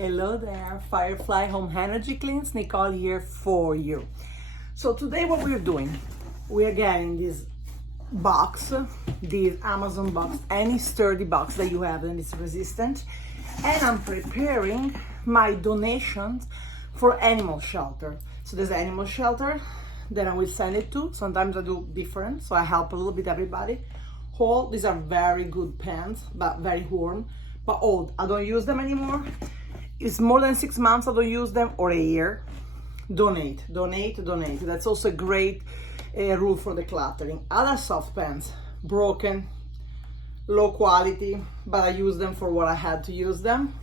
Hello there, Firefly Home Energy Cleans, Nicole here for you. So today what we're doing, we are getting this box, this Amazon box, any sturdy box that you have and it's resistant, and I'm preparing my donations for animal shelter. So there's animal shelter that I will send it to. Sometimes I do different, so I help a little bit everybody. Whole, these are very good pants, but very warm, but old. I don't use them anymore. It's more than 6 months I don't use them, or a year. Donate. That's also a great rule for decluttering. Other soft pants, broken, low quality, but I use them for what I had to use them.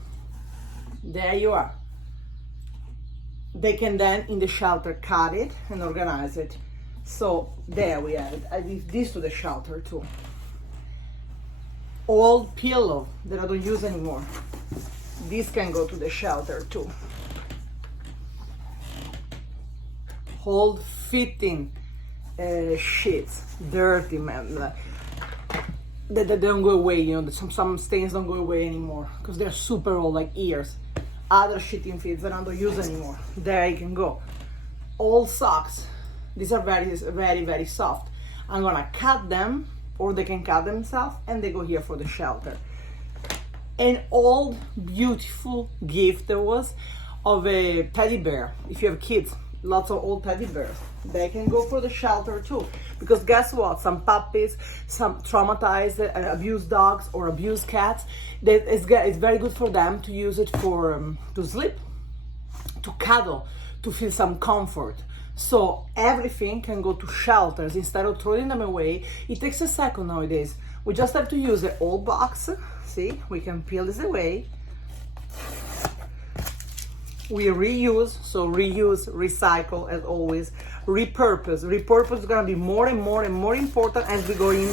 There you are. They can then in the shelter cut it and organize it. So there we have it. I give this to the shelter too. Old pillow that I don't use anymore. This can go to the shelter too. Old fitting sheets, dirty, man. They don't go away, you know, some stains don't go away anymore because they're super old, like years. Other sheeting fits that I don't use anymore. There you can go. Old socks. These are very soft. I'm gonna cut them, or they can cut themselves, and they go here for the shelter. An old beautiful gift there was of a teddy bear. If you have kids, lots of old teddy bears, they can go for the shelter too, because guess what, some puppies, some traumatized abused dogs or abused cats, it's very good for them to use it for to sleep, to cuddle, to feel some comfort. So everything can go to shelters instead of throwing them away. It takes a second nowadays. We just have to use the old box. See, we can peel this away. We reuse, so reuse, recycle as always. Repurpose. Repurpose is gonna be more and more important as we go in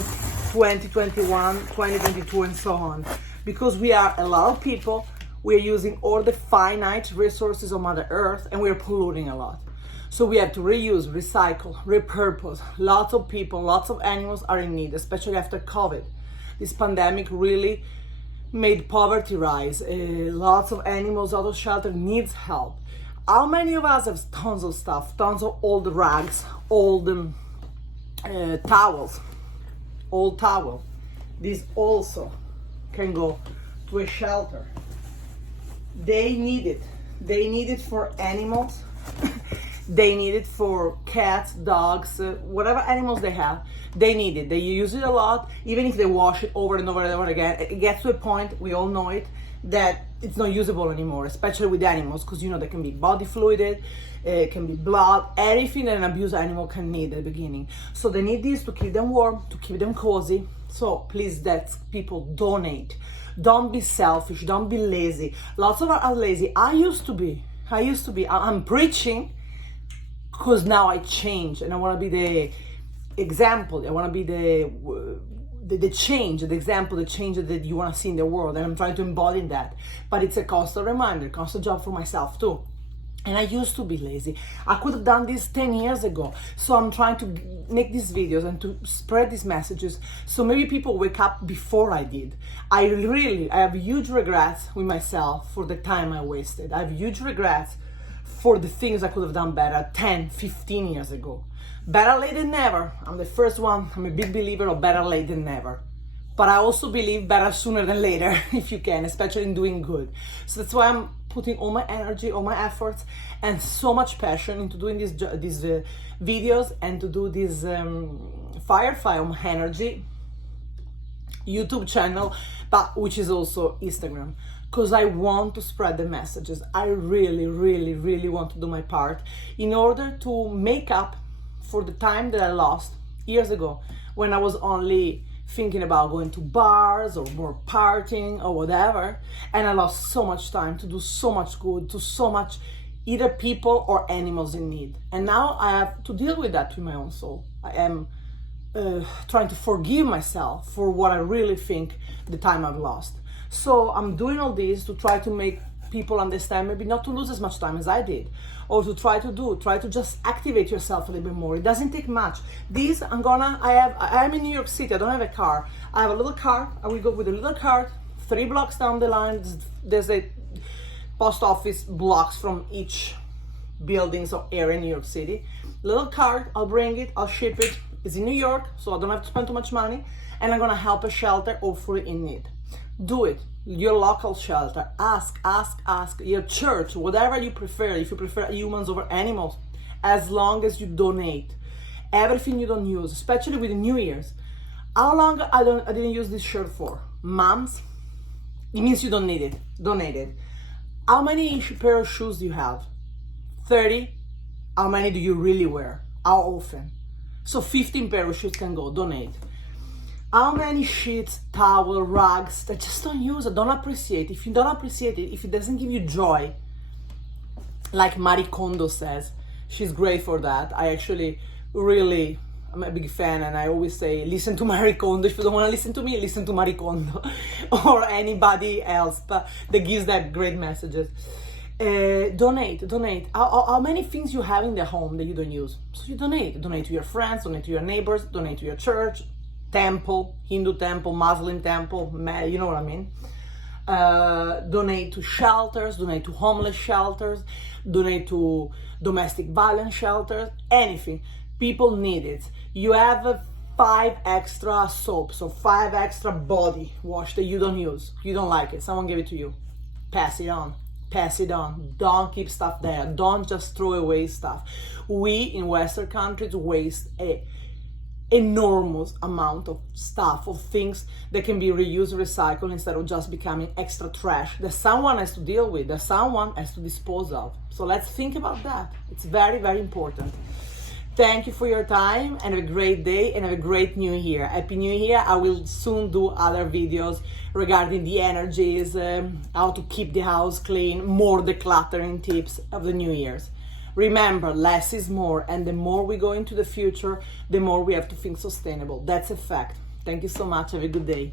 2021, 2022 and so on. Because we are a lot of people, we are using all the finite resources of Mother Earth and we are polluting a lot. So we have to reuse, recycle, repurpose. Lots of people, lots of animals are in need, especially after COVID. This pandemic really made poverty rise. Lots of animals out of shelter needs help. How many of us have tons of stuff, tons of old rags, old towels, old towel. These also can go to a shelter. They need it. They need it for animals. They need it for cats, dogs, whatever animals they have. They need it. They use it a lot. Even if they wash it over and over and over again, it gets to a point, we all know it, that it's not usable anymore, especially with animals, because you know they can be body fluided, it can be blood, everything that an abused animal can need at the beginning. So they need this to keep them warm, to keep them cozy. So please, that's people, donate. Don't be selfish, don't be lazy. Lots of us are lazy. I used to be. I'm preaching, because now I change and I want to be the example. I want to be the change, the example, the change that you want to see in the world, and I'm trying to embody that. But it's a constant reminder, constant job for myself too. And I used to be lazy. I could have done this 10 years ago. So I'm trying to make these videos and to spread these messages so maybe people wake up before I did. I have huge regrets with myself for the time I wasted. I have huge regrets for the things I could have done better 10, 15 years ago. Better late than never. I'm the first one. I'm a big believer of better late than never. But I also believe better sooner than later, if you can, especially in doing good. So that's why I'm putting all my energy, all my efforts, and so much passion into doing these videos and to do this Firefly Home Energy YouTube channel, but which is also Instagram. Because I want to spread the messages. I really want to do my part in order to make up for the time that I lost years ago when I was only thinking about going to bars or more partying or whatever, and I lost so much time to do so much good to so much either people or animals in need. And now I have to deal with that with my own soul. I am trying to forgive myself for what I really think the time I've lost. So I'm doing all this to try to make people understand, maybe not to lose as much time as I did, or to try to just activate yourself a little bit more. It doesn't take much. These I am in New York City. I don't have a car. I have a little car. I will go with a little cart. 3 blocks down the line, there's a post office blocks from each buildings or area in New York City. Little card, I'll bring it, I'll ship it. It's in New York, so I don't have to spend too much money, and I'm gonna help a shelter hopefully in need. Do it. Your local shelter. Ask your church, whatever you prefer. If you prefer humans over animals, as long as you donate everything you don't use, especially with the New Year's. How long I didn't use this shirt for? Moms, it means you don't need it. Donate it. How many pair of shoes do you have? 30. How many do you really wear? How often? So 15 pair of shoes can go. Donate. How many sheets, towel, rugs that just don't use it, don't appreciate? If you don't appreciate it, if it doesn't give you joy, like Marie Kondo says, she's great for that. I'm a big fan, and I always say, listen to Marie Kondo. If you don't want to listen to me, listen to Marie Kondo or anybody else, but that gives that great messages. Donate. How many things you have in the home that you don't use? So you donate. Donate to your friends, donate to your neighbors, donate to your church, temple, Hindu temple, Muslim temple, you know what I mean? Donate to shelters, donate to homeless shelters, donate to domestic violence shelters, anything. People need it. You have 5 extra soaps or 5 extra body wash that you don't use. You don't like it. Someone gave it to you. Pass it on. Don't keep stuff there. Don't just throw away stuff. We in Western countries waste a enormous amount of stuff, of things that can be reused, recycled, instead of just becoming extra trash that someone has to deal with, that someone has to dispose of. So let's think about that. It's very, very important. Thank you for your time, and have a great day, and have a great new year. Happy New Year. I will soon do other videos regarding the energies, how to keep the house clean, more decluttering tips of the New Year's. Remember, less is more, and the more we go into the future, the more we have to think sustainable. That's a fact. Thank you so much. Have a good day.